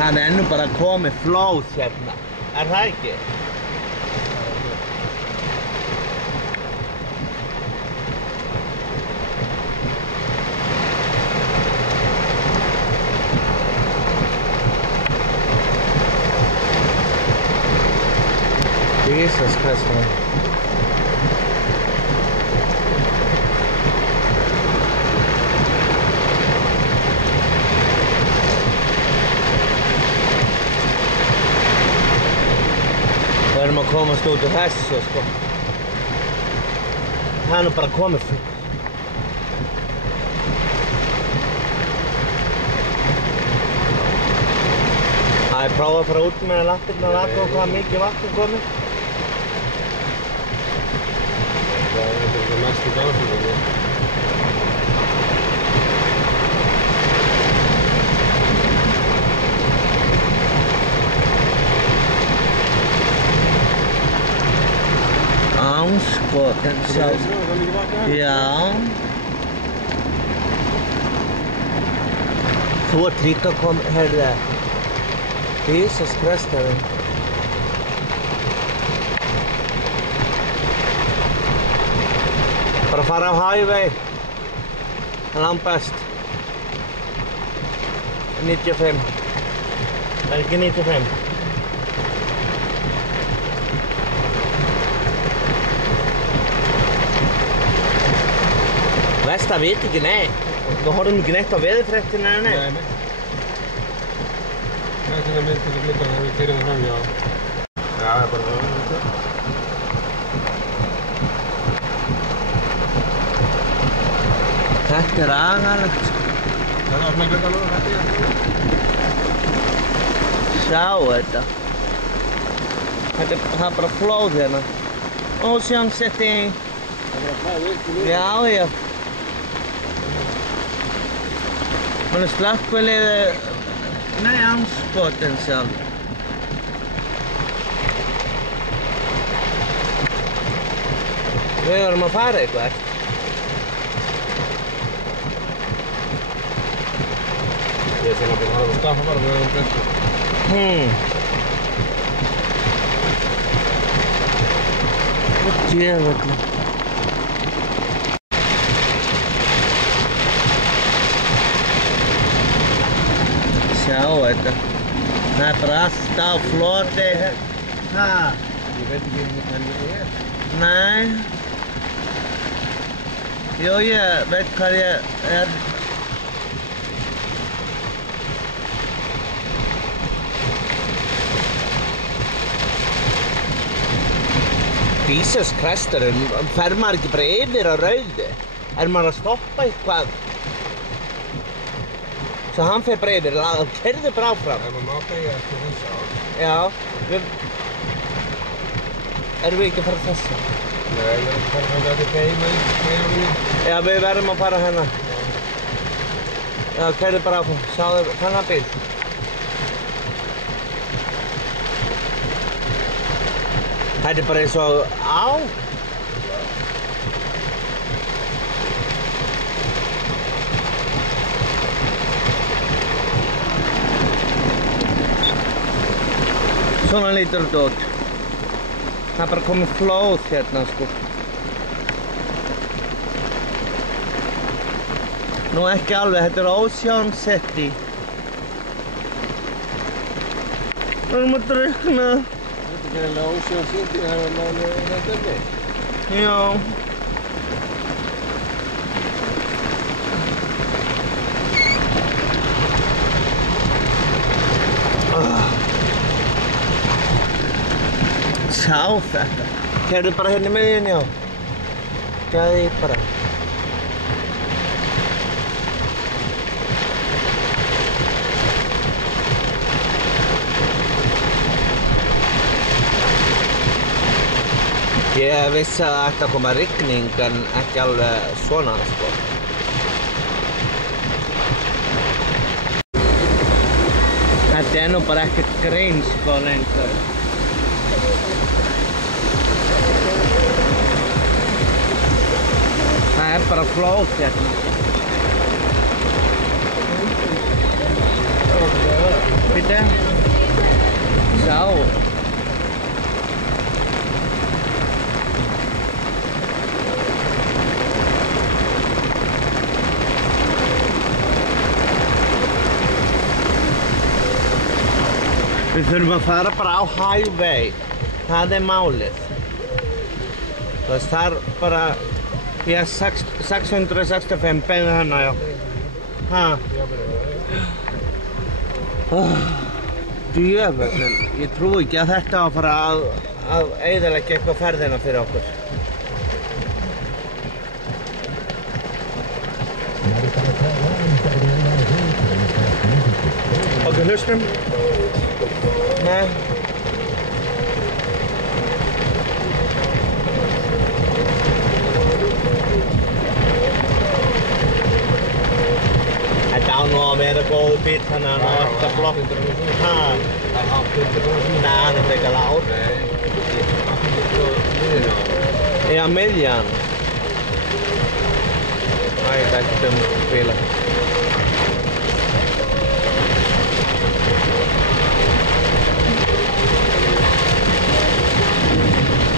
Það nú bara komið flóð hérna, það ekki? Jesus Christ, man. Við erum að komast út úr þessu, sko. Það nú bara komið fyrir. Ég prófa að fara út með lappirnar og athuga hvað mikið vatn komið. Það er mest í dagfélagi. Ánskotin sjálf. Já. Þú ert líka komið, heyrðu. Jesus Christ, heyrðu. Bara fara á highway. Það er langt best. 95. Það er ekki 95. Vest að vita ekki neitt. Þú horfum ekki neitt á veðurfréttina eða neitt? Nei. Þetta er mynd til að mynda þegar við keyrum það fram, já. Já, það er bara það. Þetta er agalegt, sko. Það er opna gluggan nú, þetta Sjá þetta. Það er bara flóð hérna. Ocean City. Það er bara flóð upp og niður. Já. Man er slökkvilið, nei, ánskotin sjálf. Við verðum að fara eitthvað. Ég sem að það að staffa bara, við höfum betur. Djöfull. Sjá þetta. Það er bara allt á floti. Ha? Ég veit ekki hvernig ég er. Nei. Jú, ég veit hvað ég er. Jesus Christ, fer maður ekki bara yfir á rauðu? Er maður að stoppa eitthvað? Svo hann fer bara yfir, keyrðu bara áfram. Ef maður má beygja eftir þessa á. Já, erum við ekki að fara þessa? Nei, við erum að fara þangað til beina í veginni. Já, við verðum að fara hérna. Já, keyrðu bara áfram, sjáðu þennan bíl. Þetta er bara eins og á. Svona lítur þetta út. Það er bara komið flóð hérna, sko. Nú ekki alveg, þetta er Ocean City. Við erum að drukkna. Þetta er eiginlega Ocean City, það er nálega þetta inni. Já. Sjá þetta. Keyrðu bara hérna í miðjunni á. Gæði bara. Ég vissi að það ætti að koma rigning en ekki alveg svona, sko. Þetta er nú bara ekkert grín, sko, lengur. Það er bara flóð hérna. Býttu? Við þurfum að fara bara á highway. Það málið. Þú veist, þar bara... Ég 665 beinu hana, já. Ha? Djöfullinn, ég trúi ekki að þetta á að fara að eyðileggja eitthvað ferðina fyrir okkur. Ok, hlustum. Nei. Þetta á nú að vera góður bíll, þannig að hann á eftir að blokka. Ha? Það er hátt 100%. Nei, hann er frekar lágt. Nei, Já, miðjan. Æ, þetta bíla.